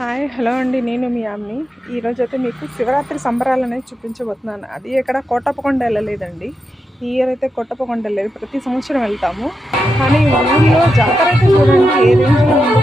Hi hello అండి, నేను మీ అమ్మి. ఈరోజైతే మీకు శివరాత్రి సంబరాలు అనేది చూపించబోతున్నాను. అది ఇక్కడ కోటప్పకొండ వెళ్ళలేదండి. ఈ ఇయర్ అయితే కోటప్పకొండ వెళ్ళలేదు, ప్రతి సంవత్సరం వెళ్తాము. కానీ ఊళ్ళో జాతర అయితే చూడండి ఏ రేంజ్లో ఉందో.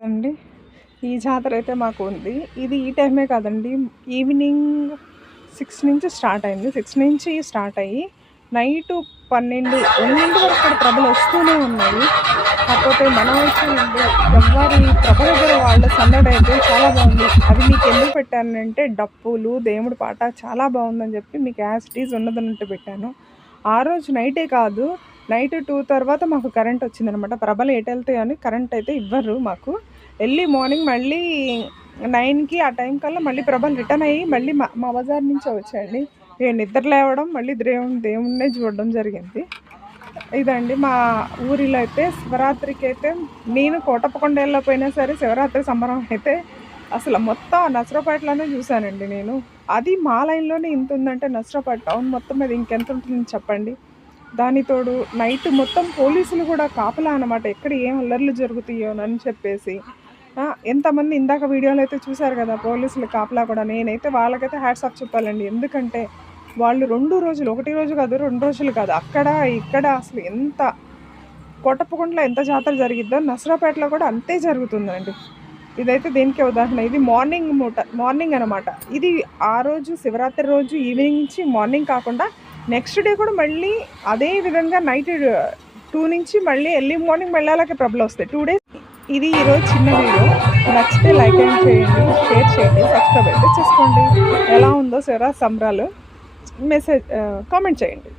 అండి. ఈ జాతర అయితే మాకు ఉంది. ఇది ఈ టైమే కాదండి, ఈవినింగ్ 6 నుంచి స్టార్ట్ అయింది. 6 నుంచి స్టార్ట్ అయ్యి నైటు 12, 1 వరకు కూడా ప్రభలు వస్తూనే ఉన్నాయి. కాకపోతే మనం వచ్చానండి ఎవరి ప్రభ దగ్గర వాళ్ళ సందడి అయితే చాలా బాగుంది. అది మీకు ఎందుకు పెట్టానంటే డప్పులు, దేవుడి పాట చాలా బాగుందని చెప్పి మీకు యాజ్ ఇట్ ఈజ్ ఉన్నదన్నట్టు పెట్టాను. ఆ రోజు నైటే కాదు, నైట్ 2 తర్వాత మాకు కరెంట్ వచ్చిందనమాట. ప్రభలు ఎటు వెళ్తాయి అని కరెంట్ అయితే ఇవ్వరు మాకు. వెళ్ళి మార్నింగ్ మళ్ళీ 9కి ఆ టైం కల్లా మళ్ళీ ప్రభలు రిటర్న్ అయ్యి మళ్ళీ మా బజార్ నుంచి వచ్చాయండి. నేను నిద్ర లేవడం మళ్ళీ దేవుణ్ణే చూడడం జరిగింది. ఇదండి మా ఊరిలో అయితే శివరాత్రికి అయితే నేను కోటప్పకొండ వెళ్ళకపోయినా సరే శివరాత్రి సంబరం అయితే అసలు మొత్తం నసరాపేటలోనే చూశానండి నేను. అది మా లైన్లోనే ఇంత ఉందంటే నసరాపేట టౌన్ మొత్తం మీద ఇంకెంత ఉంటుందని చెప్పండి. దానితోడు నైట్ మొత్తం పోలీసులు కూడా కాపలా అనమాట, ఎక్కడ ఏం అల్లర్లు జరుగుతాయోనని చెప్పేసి. ఎంతమంది ఇందాక వీడియోలో అయితే చూశారు కదా పోలీసులు కాపలా కూడా. నేనైతే వాళ్ళకైతే హ్యాట్స్ ఆఫ్ చెప్పాలండి. ఎందుకంటే వాళ్ళు 2 రోజులు, 1 రోజు కాదు 2 రోజులు కాదు, అక్కడ ఇక్కడ అసలు ఎంత కోటప్పకొండలో ఎంత జాతర జరిగిద్దో నసరాపేటలో కూడా అంతే జరుగుతుందండి. ఇదైతే దేనికే ఉదాహరణ. ఇది మార్నింగ్ అనమాట. ఇది ఆ రోజు శివరాత్రి రోజు ఈవినింగ్ నుంచి మార్నింగ్ కాకుండా నెక్స్ట్ డే కూడా మళ్ళీ అదే విధంగా నైట్ 2 నుంచి మళ్ళీ ఎర్లీ మార్నింగ్ మళ్ళీ అలాగే ప్రభలు వస్తాయి 2 days. ఇది ఈరోజు చిన్న వీడియో. నచ్చితే లైక్ అండ్ చేయండి, షేర్ చేయండి, సబ్స్క్రైబ్ అయితే చేసుకోండి. ఎలా ఉందో శివరాత్రి సంబరాలు కామెంట్ చేయండి.